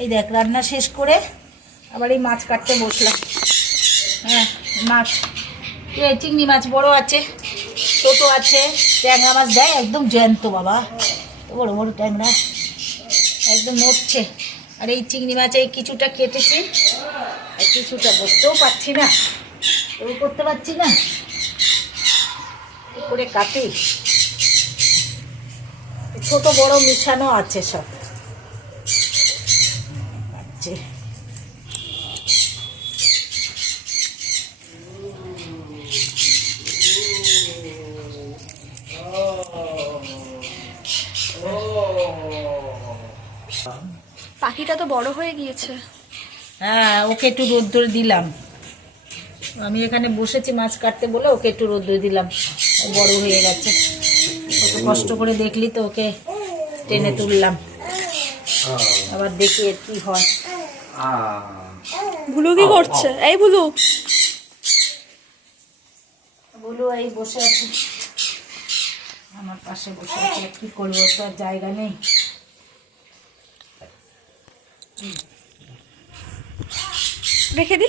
এই দেখ রান্না শেষ করে আবার এই মাছ কাটতে বসলাম। হ্যাঁ মাছ, এই চিংড়ি মাছ বড় আছে, ছোটো আছে, ট্যাংরা মাছ দেয় একদম জ্যান্ত বাবা, বড় বড় ট্যাংরা একদম নড়ছে। আর এই চিংড়ি মাছ এই কিছুটা কেটেছি, আর কিছুটা বসতেও পারছি না, তবু করতে পারছি না, কি করে কাটি। ছোট বড় মিশানো আছে সব কাটছে। পাখিটা তো বড় হয়ে গিয়েছে। হ্যাঁ ওকে একটু রোদ্দুরে দিলাম, আমি এখানে বসেছি মাছ কাটতে বলে ওকে একটু রোদ্দুরে দিলাম, বড় হয়ে গেছে। কত কষ্ট করে দেখলি তো, ওকে টেনে তুললাম, আবার দেখি এর কি হয়। ভুলু কি করছে? এই ভুলু, বলু এই বসে আছে আমার পাশে বসে আছে, কি করবো, তো আর জায়গা নেই। রেখে দি।